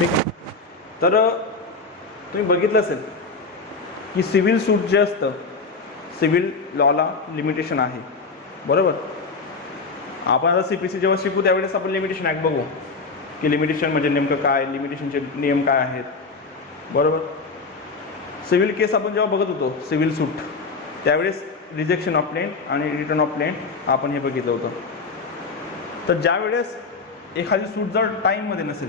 ठीक. तर तुम्ही बघितलं असेल की सिव्हिल सूट जे असतं, सिव्हिल लॉला लिमिटेशन आहे, बरोबर. आपण आता CPC जेव्हा शिकू त्यावेळेस आपण लिमिटेशन ॲक्ट बघू की लिमिटेशन म्हणजे नेमकं काय, लिमिटेशनचे नियम काय आहेत, बरोबर. सिव्हिल केस आपण जेव्हा बघत होतो, सिव्हिल सूट, त्यावेळेस रिजेक्शन ऑफ क्लेम आणि रिटर्न ऑफ क्लेम आपण हे बघितलं होतं. तर ज्या वेळेस एखादी सूट जर टाईममध्ये नसेल,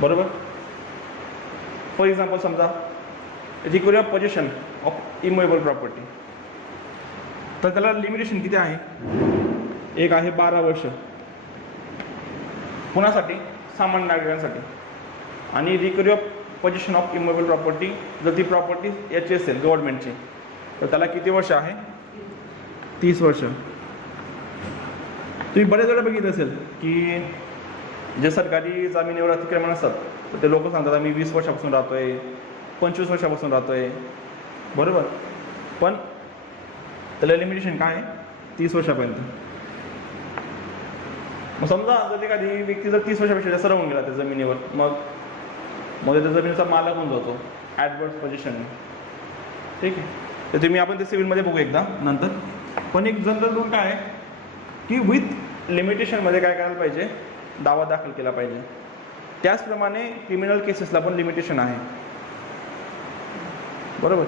बरोबर. फॉर एक्झाम्पल समजा recovery of possession of immovable property, तर त्याला लिमिटेशन किती आहे? एक आहे 12 वर्ष कुणासाठी? सामान्य नागरिकांसाठी. आणि recovery of possession of immovable property, जर ती प्रॉपर्टी याची असेल गव्हर्नमेंटची, तर त्याला किती वर्ष आहे? 30 वर्ष. तुम्ही बरेच वेळा बघितलं असेल की जे सरकारी जमिनीवर अतिक्रमण असतात, तर ते लोक सांगतात आम्ही 20 वर्षापासून राहतोय, 25 वर्षापासून राहतोय, बरोबर. पण त्याला लिमिटेशन काय आहे? 30 वर्षापर्यंत. मग समजा जर एखादी व्यक्ती जर 30 वर्षापेक्षा जास्त राहून गेला त्या जमिनीवर, मग त्या जमिनीचा मालक होऊन जातो ॲडवर्स पोझिशन. ठीक आहे. तर तुम्ही आपण ते सिव्हिलमध्ये बघू एकदा नंतर. पण एक जनरल रूल काय आहे की विथ लिमिटेशनमध्ये काय करायला पाहिजे? दावा दाखल केला पाहिजे. त्याचप्रमाणे क्रिमिनल केसेसला पण लिमिटेशन आहे, बरोबर.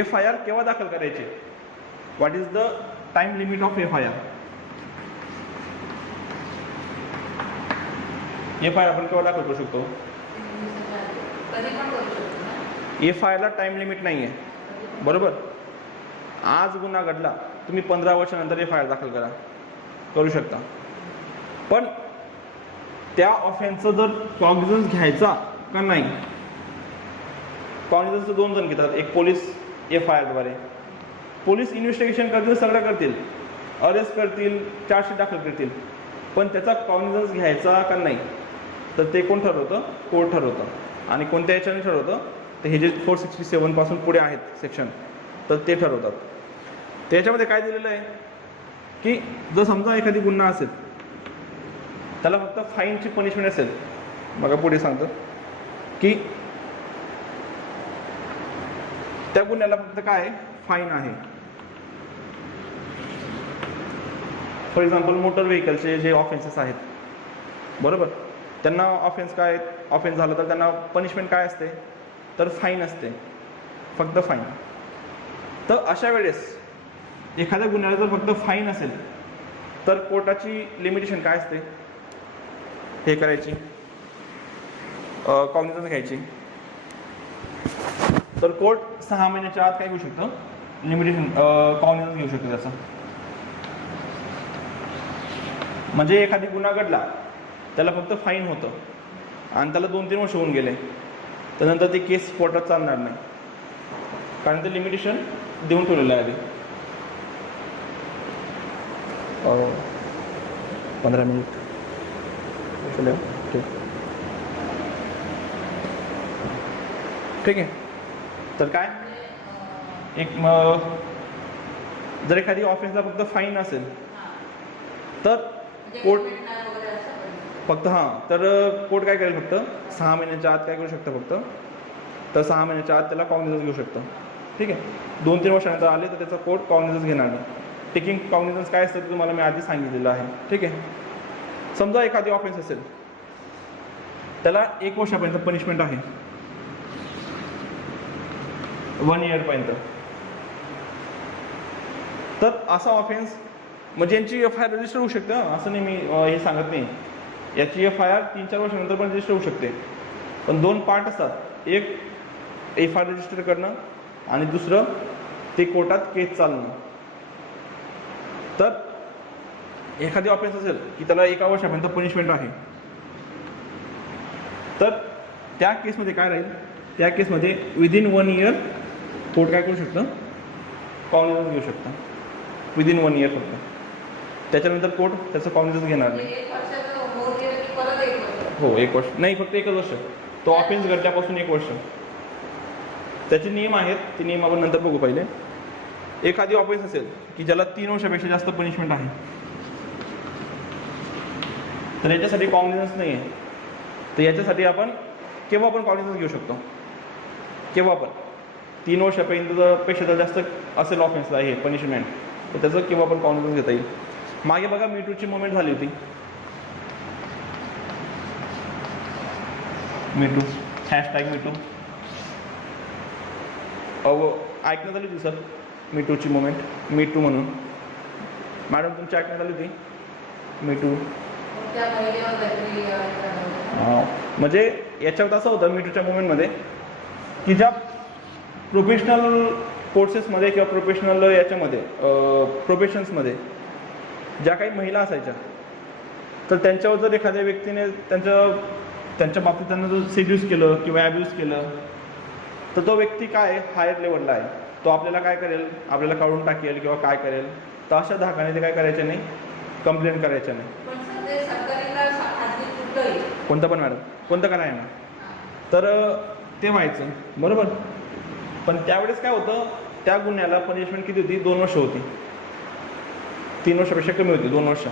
FIR केव्हा दाखल करायचे? What is the time limit of FIR? FIR आपण केव्हा दाखल करू शकतो? FIR ला टाइम लिमिट नाही आहे, बरोबर. आज गुन्हा घडला, तुम्ही 15 वर्षानंतर FIR दाखल करू शकता. पण त्या ऑफेन्सचं जर कॉग्निझन्स घ्यायचा का नाही, कॉग्निझन्स 2 जण घेतात. एक पोलीस FIR द्वारे, पोलीस इन्व्हेस्टिगेशन करतील, सगळं करतील, अरेस्ट करतील, चार्जशीट दाखल करतील, पण त्याचा कॉग्निझन्स घ्यायचा का नाही तर ते कोण ठरवतं? कोर्ट ठरवतं. आणि कोणत्या याच्याने ठरवतं? तर हे जे 467 पासून पुढे आहेत सेक्शन, तर ते ठरवतात. त्याच्यामध्ये काय दिलेलं आहे की जर समजा एखादी गुन्हा असेल, त्याला फक्त फाईनची पनिशमेंट असेल. बघा पुढे सांगतं की त्या गुन्ह्याला फक्त काय? फाईन आहे. फॉर एक्झाम्पल मोटर व्हेकलचे जे ऑफेन्सेस आहेत, बरोबर, त्यांना ऑफेन्स काय आहेत? ऑफेन्स झालं तर त्यांना पनिशमेंट काय असते? तर फाईन असते, फक्त फाईन. तर अशा वेळेस एखाद्या गुन्ह्याला जर फक्त फाईन असेल तर कोर्टाची लिमिटेशन काय असते? हे करायची, कॉग्निझन्स घ्यायची. तर कोर्ट 6 महिन्याच्या आत काय घेऊ शकतं? लिमिटेशन, कॉग्निझन्स घेऊ शकतो त्याचा. म्हणजे एखादी गुन्हा घडला, त्याला फक्त फाईन होतं आणि त्याला 2-3 वर्ष होऊन गेले, त्यानंतर ती केस कोर्टात चालणार नाही, कारण ते लिमिटेशन देऊन ठेवलेलं आहे आधी. 15 मिनिट. ठीक आहे. तर काय एक जर एखादी ऑफेन्सला फक्त फाईन असेल तर कोर्ट फक्त तर कोर्ट काय करेल? फक्त 6 महिन्याच्या आत काय करू शकतं? फक्त तर 6 महिन्याच्या आत त्याला कॉग्निझन्स घेऊ शकतं. ठीक आहे. 2-3 वर्षानंतर आले तर त्याचा कोर्ट कॉग्निझन्स घेणार नाही. टेकिंग कॉग्निझन्स काय असतं ते तुम्हाला मी आधी सांगितलेलं आहे. ठीक आहे. समजा एखादी ऑफेन्स असेल, त्याला 1 वर्षापर्यंत पनिशमेंट आहे, 1 इयरपर्यंत. तर असा ऑफेन्स म्हणजे यांची FIR रजिस्टर होऊ शकते, असं नाही मी हे सांगत नाही. याची FIR 3-4 वर्षानंतर पण रजिस्टर होऊ शकते. पण 2 पार्ट असतात. एक FIR रजिस्टर करणं आणि दुसरं ते कोर्टात केस चालणं. तर एखादी ऑफेन्स असेल की त्याला 1 वर्षापर्यंत पनिशमेंट आहे, तर त्या केसमध्ये काय राहील? त्या केसमध्ये विदिन 1 इयर कोर्ट काय करू शकतं? कॉग्निझन्स घेऊ शकतं. विदिन 1 इयर फक्त. त्याच्यानंतर कोर्ट त्याचं कॉग्निझन्स घेणार नाही. हो, 1 वर्ष नाही, फक्त 1च वर्ष. तो ऑफेन्स घडल्यापासून 1 वर्ष. त्याचे नियम आहेत, ते नियम आपण नंतर बघू. पहिले एखादी ऑफेन्स असेल की ज्याला 3 वर्षापेक्षा जास्त पनिशमेंट आहे, तर याच्यासाठी कॉग्निझन्स नाही आहे. तर याच्यासाठी आपण केव्हा पण कॉग्निझन्स घेऊ शकतो, केव्हा पण 3 वर्षापर्यंत पेक्षा जर जास्त असेल ऑफेन्स आहे पनिशमेंट, तर त्याचं केव्हा पण कॉग्निझन्स घेता येईल. मागे बघा मीटूची मुवमेंट झाली होती, मीटू #मीटू ऐकण्यात आली होती सर मीटूची मुवमेंट, मीटू म्हणून. मॅडम तुमची ऐकण्यात आली होती मीटू? म्हणजे याच्यावर असं होतं मीटूच्या मुवमेंटमध्ये की ज्या प्रोफेशनल कोर्सेसमध्ये किंवा प्रोफेशनल याच्यामध्ये प्रोफेशन्समध्ये ज्या काही महिला असायच्या, तर त्यांच्यावर जर एखाद्या व्यक्तीने त्यांच्या बाबतीत त्यांना जर सेड्यूस केलं किंवा ॲब्यूज केलं, तर तो व्यक्ती काय हायर लेवलला आहे, तो आपल्याला काय करेल, आपल्याला काढून टाकेल किंवा काय करेल. तर अशा धाकाने ते काय करायचे नाही, कंप्लेंट करायचे नाही. कोणतं पण मॅडम, कोणतं का नाही ना, तर ते व्हायचं बरोबर. पण त्यावेळेस काय होतं, त्या गुन्ह्याला पनिशमेंट किती होती, 2 वर्ष होती. 3 वर्षापेक्षा कमी होती, 2 वर्ष.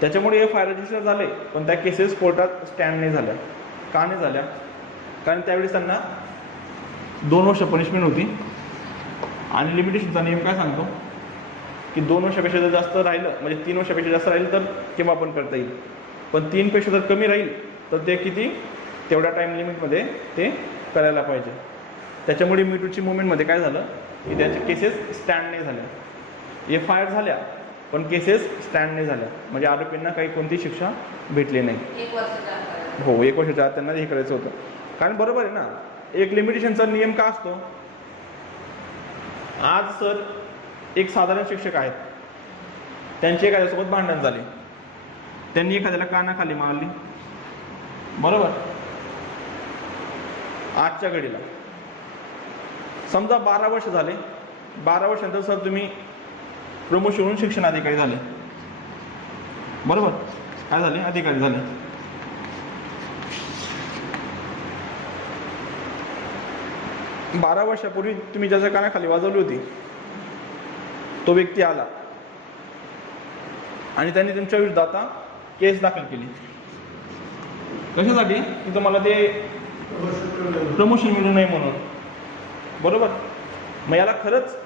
त्याच्यामुळे FIR रजिस्टर झाले, पण त्या केसेस कोर्टात स्टँड नाही झाल्या. का नाही झाल्या? कारण त्यावेळेस त्यांना 2 वर्ष पनिशमेंट होती. आणि लिमिटेशनचा नियम काय सांगतो की 2 वर्षापेक्षा जर जास्त राहिलं, म्हणजे 3 वर्षापेक्षा जास्त राहिलं तर केव्हा पण करता येईल. पण 3 पेक्षा जर कमी राहील तर ते किती, तेवढ्या टाईम लिमिटमध्ये ते करायला पाहिजे. त्याच्यामुळे मीटूची मुवमेंटमध्ये काय झालं की त्याचे केसेस स्टँड नाही झाल्या. FIR झाल्या पण केसेस स्टँड नाही झाल्या, म्हणजे आरोपींना काही कोणती शिक्षा भेटली नाही. 1 वर्षाच्या हो, 1 वर्षाच्या आत त्यांना हे करायचं होतं. कारण बरोबर आहे ना, एक लिमिटेशनचा नियम का असतो. आज सर एक साधारण शिक्षक आहेत, त्यांची एखाद्यासोबत भांडण झाली, त्यांनी एखाद्याला कानाखाली मारली बरोबर. आजच्या घडीला समजा 12 वर्ष झाले, 12 वर्षानंतर सर तुम्ही प्रमोशन होऊन शिक्षण अधिकारी झाले बरोबर. काय झाले, अधिकारी झाले. बारा वर्षापूर्वी तुम्ही ज्याच्या कानाखाली वाजवली होती, तो व्यक्ती आला आणि त्यांनी तुमच्या विरुद्ध आता केस दाखल केली. कशासाठी? की तुम्हाला ते प्रमोशन मिळू नये म्हणून बरोबर. मग याला खरंच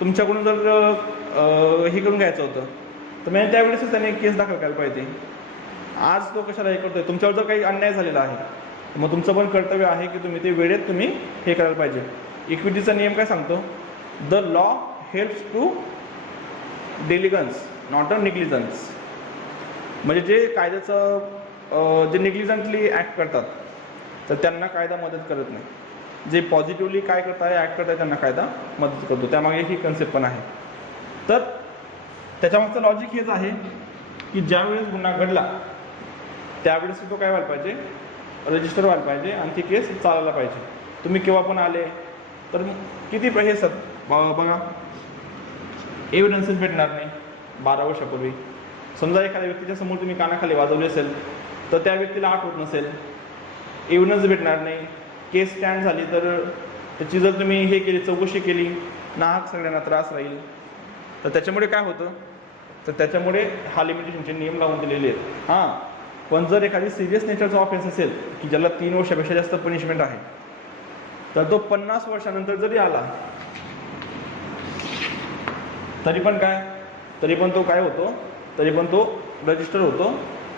तुमच्याकडून जर हे करून घ्यायचं होतं, तर म्हणजे त्यावेळेसच त्याने केस दाखल करायला पाहिजे. आज तो कशाला हे करतोय, तुमच्यावर जर काही अन्याय झालेला आहे, मग तुमचं पण कर्तव्य आहे की तुम्ही ते वेळेत तुम्ही हे करायला पाहिजे. इक्विटीचा नियम काय सांगतो, the law helps to diligence not a negligence. म्हणजे जे कायद्याचं जे निग्लिजंटली ॲक्ट करतात तर त्यांना कायदा मदत करत नाही. जे पॉझिटिव्हली काय करताय, ॲक्ट करताय, त्यांना कायदा मदत करतो. त्यामागे ही कन्सेप्ट पण आहे. तर त्याच्यामागचं लॉजिक हेच आहे की ज्यावेळेस गुन्हा घडला त्यावेळेस तो काय व्हायला पाहिजे, रजिस्टर व्हायला पाहिजे आणि ती केस चालायला पाहिजे. तुम्ही केव्हा पण आले तर किती हे सर बघा, एव्हिडन्सेस भेटणार नाही. 12 वर्षापूर्वी समजा एखाद्या व्यक्तीच्या समोर तुम्ही कानाखाली वाजवली असेल तर त्या व्यक्तीला आठवत नसेल, एव्हिडन्स भेटणार नाही. केस स्टँड झाली तर त्याची जर तुम्ही हे केली, चौकशी केली, नाहक सगळ्यांना त्रास राहील. तर त्याच्यामुळे काय होतं, तर त्याच्यामुळे हा लिमिटेशनचे नियम लावून दिलेले आहेत. हां, पण जर एखादी सिरियस नेचरचा ऑफेन्स असेल की ज्याला 3 वर्षापेक्षा जास्त पनिशमेंट आहे, तर तो 50 वर्षानंतर जरी आला तरी पण काय, तरी पण तो काय होतो, तरी पण तो रजिस्टर होतो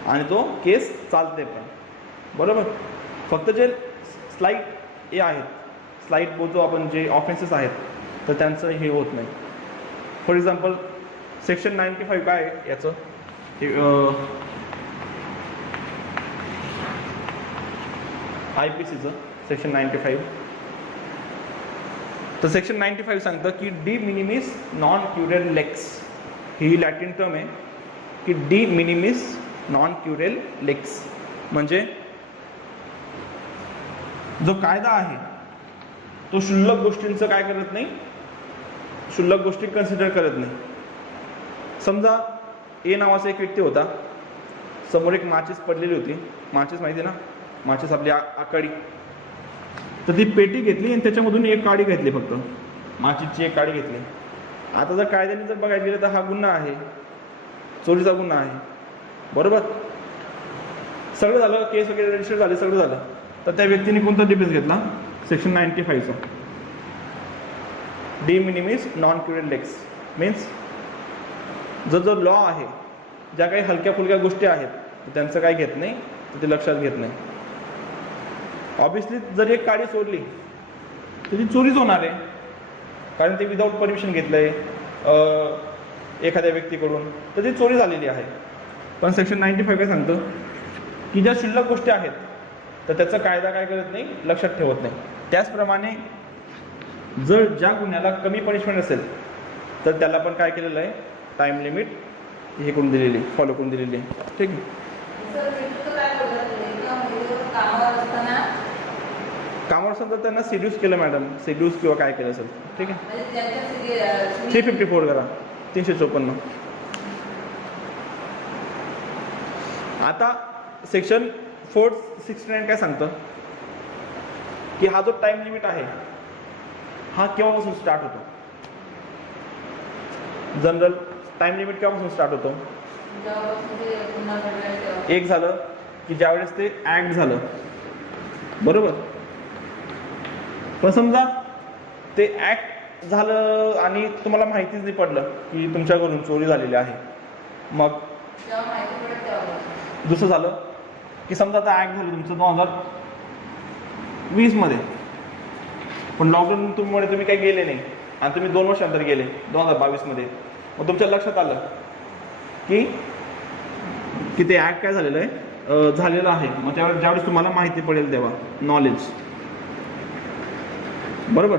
आणि तो केस चालते पण बरोबर. फक्त जे स्लाईट हे आहेत, स्लाईट बोलतो आपण, जे ऑफेन्सेस आहेत तर त्यांचं हे होत नाही. फॉर एक्झाम्पल सेक्शन 95 काय आहे याचं, IPCचं सेक्शन 95. तर सेक्शन 95 सांगतं की डी मिनिमिस नॉन क्युरेल लेक्स. ही लॅटिन टर्म आहे की डी मिनिमिस नॉन क्युरेल लेक्स. म्हणजे जो कायदा आहे तो क्षुल्लक गोष्टींचं काय करत नाही, क्षुल्लक गोष्टी कन्सिडर करत नाही. समजा ए नावाचा एक व्यक्ती होता, समोर एक माचीस पडलेली होती. माचीस माहिती ना, माचीस आपली आकाडी. तर ती पेटी घेतली आणि त्याच्यामधून एक काडी घेतली, फक्त माचीसची एक काडी घेतली. आता जर कायद्याने जर बघायला गेलं तर हा गुन्हा आहे, चोरीचा गुन्हा आहे. बरोबर. सगळं झालं, केस वगैरे रजिस्टर झाले, सगळं झालं. तर त्या व्यक्तीने कोणता डिफेन्स घेतला? सेक्शन 95चा, डी मिनिमिस नॉन क्युरेड लेक्स. मीन्स जो लॉ आहे, ज्या काही हलक्या फुलक्या गोष्टी आहेत त्यांचं काय घेत नाही, तर ते लक्षात घेत नाही. ऑब्विसली जर एक काडी सोडली तर ती चोरीच होणार आहे, कारण ते विदाऊट परमिशन घेतलं आहे एखाद्या व्यक्तीकडून, तर ती चोरी झालेली आहे. पण सेक्शन 95 काय सांगतं की ज्या शिल्लक गोष्टी आहेत तर त्याचा कायदा काय करत नाही, लक्षात ठेवत नाही. त्याचप्रमाणे जर ज्या गुन्ह्याला कमी पनिशमेंट असेल तर त्याला पण काय केलेलं आहे, टाईम लिमिट हे करून दिलेली, फॉलो करून दिलेली आहे. ठीक आहे. कामावर असताना तर त्यांना सिड्यूस केलं मॅडम, सिड्यूस किंवा काय केलं असेल. ठीक आहे. 354 करा, 354. आता सेक्शन 469 काय सांगतं की हा जो टाइम लिमिट आहे हा केव्हापासून स्टार्ट होतो? जनरल टाइम लिमिट केव्हापासून स्टार्ट होतो? एक झालं की ज्यावेळेस ते ऍक्ट झालं, बरोबर. पण समजा ते ऍक्ट झालं आणि तुम्हाला माहितीच नाही पडलं की तुमच्याकडून चोरी झालेली आहे, मग दुसरं झालं की समजा आता ऍक्ट झालं तुमचं 2020 मध्ये, पण लॉकडाऊनमुळे तुम्ही काही गेले नाही आणि तुम्ही 2 वर्षानंतर गेले 2022 मध्ये, मग तुमच्या लक्षात आलं की ते ऍक्ट काय झालेलं आहे, झालेलं आहे. मग त्यावेळेस ज्यावेळेस तुम्हाला माहिती पडेल तेव्हा, नॉलेज, बरोबर.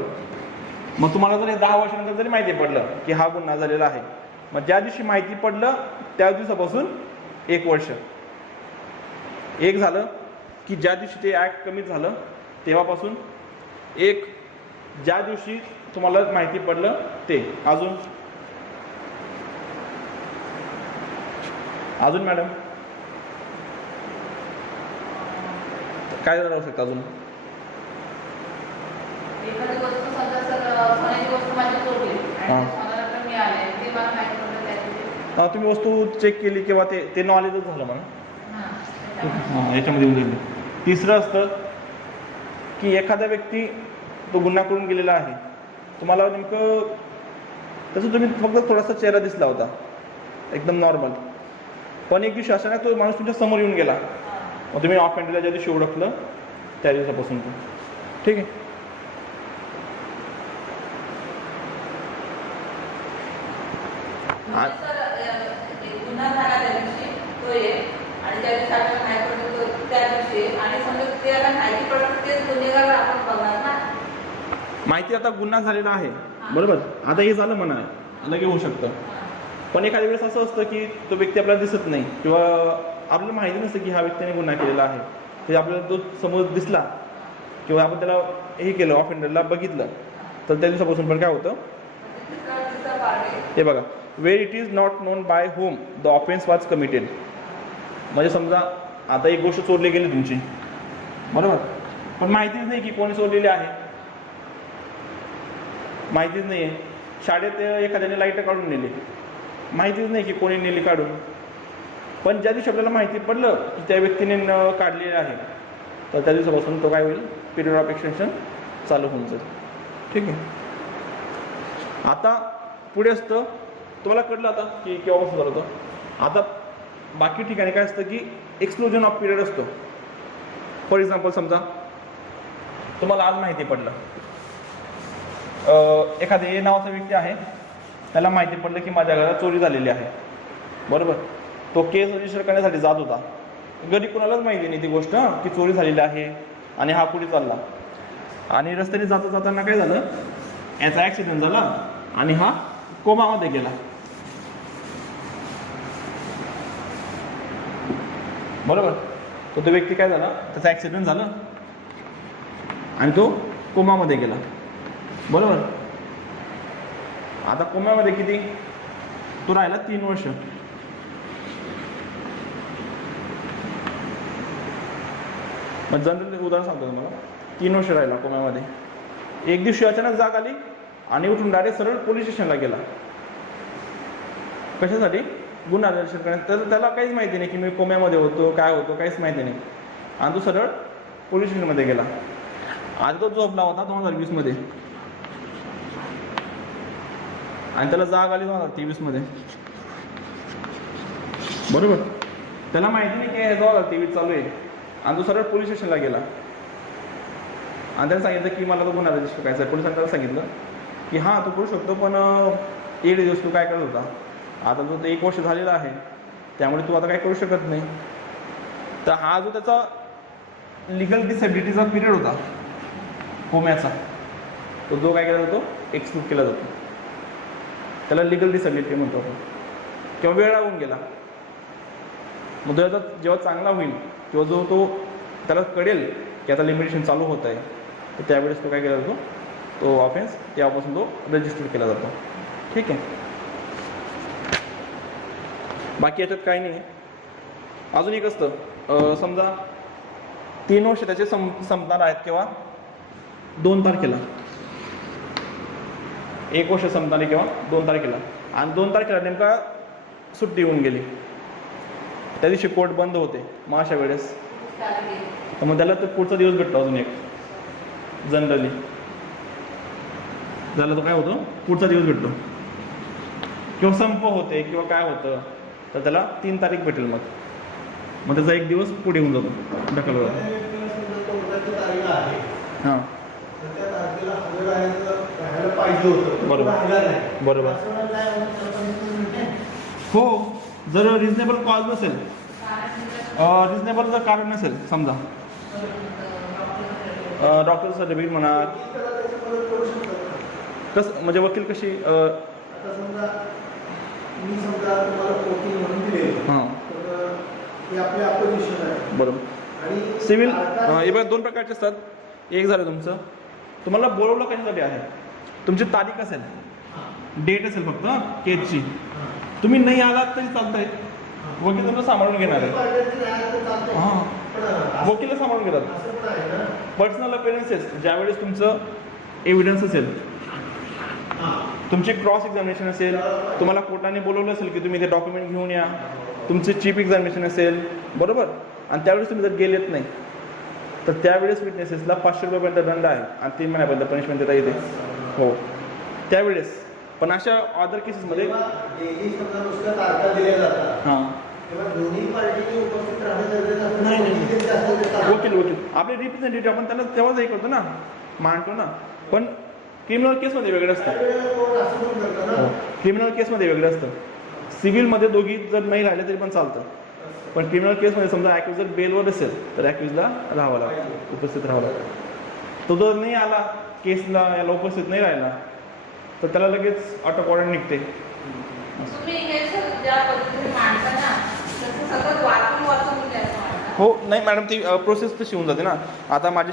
मग तुम्हाला जर 10 वर्षानंतर जरी माहिती पडलं की हा गुन्हा झालेला आहे, मग ज्या दिवशी माहिती पडलं त्या दिवसापासून 1 वर्ष. एक झालं की ज्या दिवशी ते ऍक्ट कमी झालं तेव्हापासून एक, ज्या दिवशी तुम्हाला माहिती पडलं ते. अजून मॅडम काय राहू शकतं अजून? तुम्ही वस्तू चेक केली किंवा ते नॉलेजच झालं म्हणा. याच्यामध्ये येऊन. तिसरं असतं की एखादा व्यक्ती तो गुन्हा करून गेलेला आहे, तुम्हाला नेमकं तसं तुम्ही फक्त थोडासा चेहरा दिसला होता एकदम नॉर्मल, पण एक दिवशी अचानक तो माणूस तुमच्या समोर येऊन गेला, मग तुम्ही ऑफेंडरला ज्या दिवशी ओळखलं त्या दिवसापासून. ठीक आहे. माहिती आता गुन्हा झालेला आहे, बरोबर. आता हे झालं म्हणा, लगे होऊ शकतं. पण एखाद्या वेळेस असं असतं की तो व्यक्ती आपल्याला दिसत नाही किंवा आपल्याला माहिती नसतं की हा व्यक्तीने गुन्हा केलेला आहे. ते आपल्याला तो समोर दिसला किंवा आपण त्याला हे केलं, ऑफेंडरला बघितलं, तर त्या दिवसापासून पण काय होतं ते बघा. Where it is not known by whom the offence was committed. म्हणजे समजा आता एक गोष्ट चोरली गेली तुमची, बरोबर, पण माहितीच नाही की कोणी चोरलेली आहे, माहितीच नाही आहे. शाळेत एखाद्याने लाईट काढून नेली, माहितीच नाही की कोणी नेली काढून. पण ज्या दिवशी आपल्याला माहिती पडलं की त्या व्यक्तीने काढलेली आहे, तर त्या दिवसापासून तो काय होईल, पिरियड ऑफ एक्सटेन्शन चालू होऊन जाईल. ठीक आहे. आता पुढे असतं, तुम्हाला कळलं आता की केव्हापासून झालं होतं. आता बाकी ठिकाणी काय असतं की एक्सक्लुजन ऑफ पिरियड असतो. फॉर एक्झाम्पल समजा तुम्हाला आज माहिती पडलं एखादे ए नावाचा व्यक्ती आहे, त्याला माहिती पडलं की माझ्या घरात चोरी झालेली आहे, बरोबर. तो केस रजिस्टर करण्यासाठी जात होता, घरी कुणालाच माहिती नाही ती गोष्ट की चोरी झालेली आहे, आणि हा पुढे चालला आणि रस्त्याने जाताना काय झालं, याचा ॲक्सिडेंट झाला आणि हा कोमामध्ये गेला, बरोबर. तो व्यक्ती काय झाला, त्याचा ॲक्सिडेंट झाला आणि तो कोमामध्ये गेला, बरोबर. आता कोमामध्ये किती, तो राहिला 3 वर्ष. मग जनरल उदाहरण सांगतो तुम्हाला, 3 वर्ष राहिला कोमामध्ये. एक दिवशी अचानक जाग आली आणि उठून डायरेक्ट सरळ पोलीस स्टेशनला गेला. कशासाठी, गुन्हा रजिस्टर करण्यात, तर त्याला काहीच माहिती नाही की मी कोम्यामध्ये होतो, काय होतो, काहीच माहिती नाही. आणि तो सरळ पोलीस स्टेशनमध्ये गेला. आधी तो झोपला होता 2020मध्ये आणि त्याला जाग आली 2023मध्ये. बरोबर. त्याला माहिती नाही की हे 2023 चालू आहे आणि तो सरळ पोलीस स्टेशनला गेला आणि त्याने सांगितलं की मला तो गुन्हा रजिस्टर करायचा आहे. पोलिसांनी त्याला सांगितलं की हां तू करू शकतो, पण एक दिवस तू काय करत होता, आता जो 1 वर्ष झालेला आहे त्यामुळे तू आता काय करू शकत नाही. तर हा जो त्याचा लिगल डिसेबिलिटीचा पिरियड होता कोम्याचा, तो जो काय केला जातो एक्सक्लूड केला जातो. त्याला लिगल डिसेबिलिटी म्हणतो आपण. किंवा वेळ लागून गेला. मग जेव्हा चांगला होईल किंवा जो तो त्याला कळेल की आता लिमिटेशन चालू होत आहे, तर त्यावेळेस तो काय केला जातो, तो ऑफेन्स तेव्हापासून तो रजिस्टर केला जातो. ठीक आहे. बाकी याच्यात काही नाही. अजून एक असतं, समजा 3 वर्ष त्याचे संपणार आहेत किंवा 2 तारखेला, 1 वर्ष संपणारे किंवा 2 तारखेला, आणि 2 तारखेला नेमका सुट्टी येऊन गेली, त्या दिवशी कोर्ट बंद होते. मग अशा वेळेस तर मग त्याला तर पुढचा दिवस भेटतो अजून एक. जनरली त्याला तो काय होतो, पुढचा दिवस भेटतो. किंवा संप होते किंवा काय होतं तर त्याला 3 तारीख भेटेल. मग त्याचा 1 दिवस पुढे होऊन जातो, ढकलला जातो. हां बरोबर बरोबर. हो, जर रिजनेबल कॉज नसेल, रिजनेबल जर कारण नसेल, समजा डॉक्टर सर्टिफिकेट म्हणा, कसं म्हणजे वकील कशी हां बरोबर. सिव्हिल हे बघा 2 प्रकारचे असतात. एक झालं तुमचं, तुम्हाला बोलवलं कशासाठी आहे, तुमची तारीख असेल, डेट असेल फक्त केसची, तुम्ही नाही आलात तरी चालतंय, वकील तुमचं सांभाळून घेणार आहे. हां वकील सांभाळून घेतात. पर्सनल अपिअरन्सेस, ज्यावेळेस तुमचं एव्हिडन्स असेल, तुमची क्रॉस एक्झामिनेशन असेल, तुम्हाला कोर्टाने बोलवलं असेल की तुम्ही ते डॉक्युमेंट घेऊन या, तुमचे चीफ एक्झामिनेशन असेल, बरोबर, आणि त्यावेळेस तुम्ही जर गेलेत नाही तर त्यावेळेस विटनेसेसला 500 रुपयापर्यंत दंड आहे आणि 3 महिन्यापर्यंत पनिशमेंट देता येते. हो त्यावेळेस. पण अशा अदर केसेसमध्ये हां वकील आपले रिप्रेझेंटेटिव्ह आपण त्याला तेव्हाच हे करतो ना, मांडतो ना. पण क्रिमिनल केसमध्ये वेगळं असतं. क्रिमिनल केसमध्ये वेगळं असतं. सिव्हिलमध्ये दोघी जर नाही राहिले तरी पण चालतं. पण क्रिमिनल केसमध्ये समजा ॲक्युज जर बेलवर असेल तर ॲक्युजला राहावं लागतं, उपस्थित राहावं लागतं. तो जर नाही आला केसला, याला उपस्थित नाही राहिला तर त्याला लगेच अटक वॉरंट निघते. हो नाही मॅडम, ती प्रोसेस तशी होऊन जाते ना. आता माझी